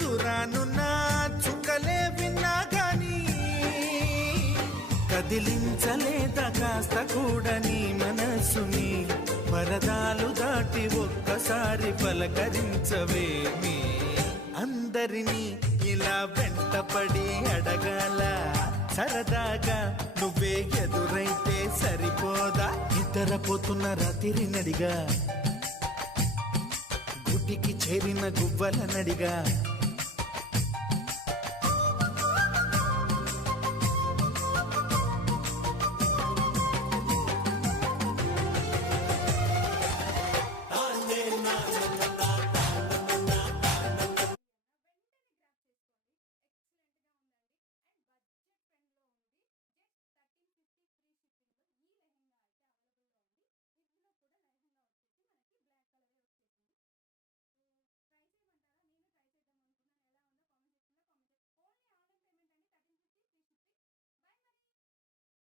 దురానున్న చుక్కలే విన్నా గాని కదిలించలేదా కాస్త కూడా నీ మనసుని పరదాలు దాటి ఒక్కసారి పలకరించవేమి అందరినీ ఇలా వెంటపడి అడగాల సరదాగా నువ్వే ఎదురైతే సరిపోదా నిద్రపోతున్న రాత్రి నడిగా గుటికి చేరిన గువ్వల నడిగా